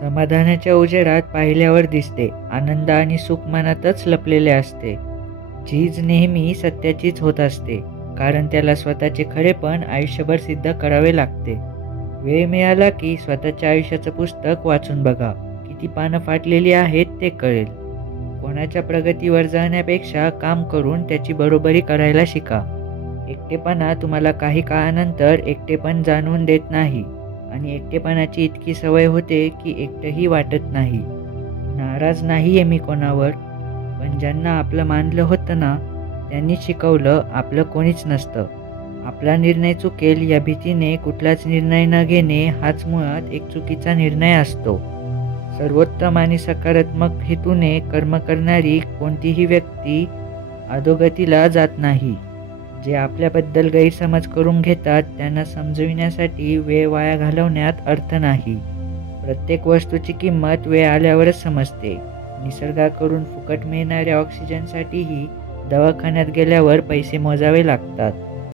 समाधानाच्या उजेडात पाहिल्यावर दिसते, आनंद आणि सुख मनातच लपलेले असते. झीज नेहमी सत्याचीच होत असते, कारण त्याला स्वतःचे खरेपण आयुष्यभर सिद्ध करावे लागते. वेळ मिळाला की स्वतःच्या आयुष्याचं पुस्तक वाचून बघा, किती पानं फाटलेली आहेत ते कळेल. कोणाच्या प्रगतीवर जाण्यापेक्षा काम करून त्याची बरोबरी करायला शिका. एकटेपणा तुम्हाला काही काळानंतर एकटेपण जाणवून देत नाही आणि एकटेपणाची इतकी सवय होते की एकटंही वाटत नाही. नाराज नाही आहे मी कोणावर, पण ज्यांना आपलं मानलं होतं ना, त्यांनी शिकवलं आपलं कोणीच नसतं. आपला निर्णय चुकेल या भीतीने कुठलाच निर्णय न घेणे हाच मुळात एक चुकीचा निर्णय असतो. सर्वोत्तम आणि सकारात्मक हेतूने कर्म करणारी कोणतीही व्यक्ती अधोगतीला जात नाही. जे आपल्याबद्दल गैरसमज करून घेतात त्यांना समजविण्यासाठी वेळ वाया घालवण्यात अर्थ नाही. प्रत्येक वस्तूची किंमत वेळ आल्यावरच समजते. निसर्गाकडून फुकट मिळणाऱ्या ऑक्सिजनसाठीही दवाखान्यात गेल्यावर पैसे मोजावे लागतात.